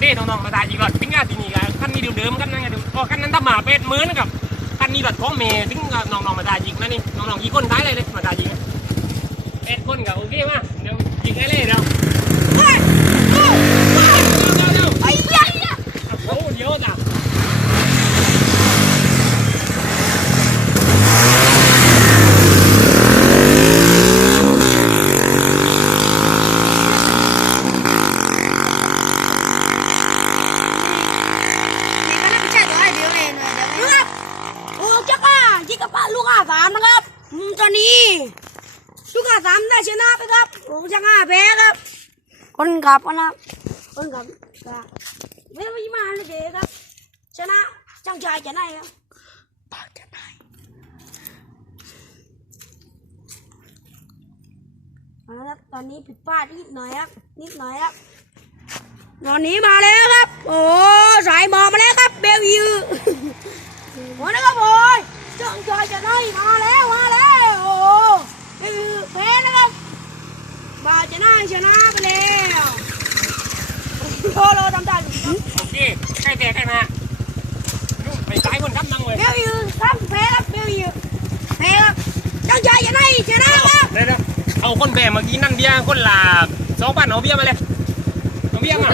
เด้น้องๆมาตายจริงหรอทิ้งงานที่นี่กันคันนี้เดิมๆกันนั่นไงเดูอ๋อคันนั้นถ้ามาเป็ดหมือนกับคันนี้รถของเมย์ทิ้งน้องๆมาตายอีกนั่นนี่น้องๆกี่คนท้ายเลยเลยมาตายอีกเป็ดคนกับโอเคมาเดี๋ยวยิงให้เลยเดี๋ยว เฮ้ยโอ้ เดี๋ยวเดี๋ยว ไอ้เหี้ยไอ้เหี้ย โอ้เดี๋ยวจ้ะ นี่ก็น่าจะใช่ตัวไอ้เดียวเองเลยเดี๋ยวนะครับ โอ้เจ้าก้าจิกกะปะลูกอาสามนะครับอืมตอนนี้ ลูกอาสามได้ชนะไปครับโอ้ช่างห้าแพ้ครับ คนขับนะครับคนขับก็ไม่ไม่มาเลยเด็กครับ ชนะช่างชายจะได้ครับปากจะได้ครับตอนนี้ผิดพลาดนิดหน่อยครับนิดหน่อยครับตอนนี้มาแล้วครับ โอ้สายหมอมาแล้ว ยจะได้มาแล้วมาแล้วโอ้เบลยูแพ้นะครับบาจะน่าชนะไปแล้วโอ้โหทำได้โอเคใกล้แต่ใกล้มาไปซ้ายคนครับนั่งเลยเบลยูครับแพ้ครับเบลยูแพ้ครับเจ้าจอยจะได้ชนะครับเดี๋ยวเอาคนแบเมื่อกี้นั่งเบียร์คนละสองพันเอาเบียร์มาเลยเอาเบียร์มา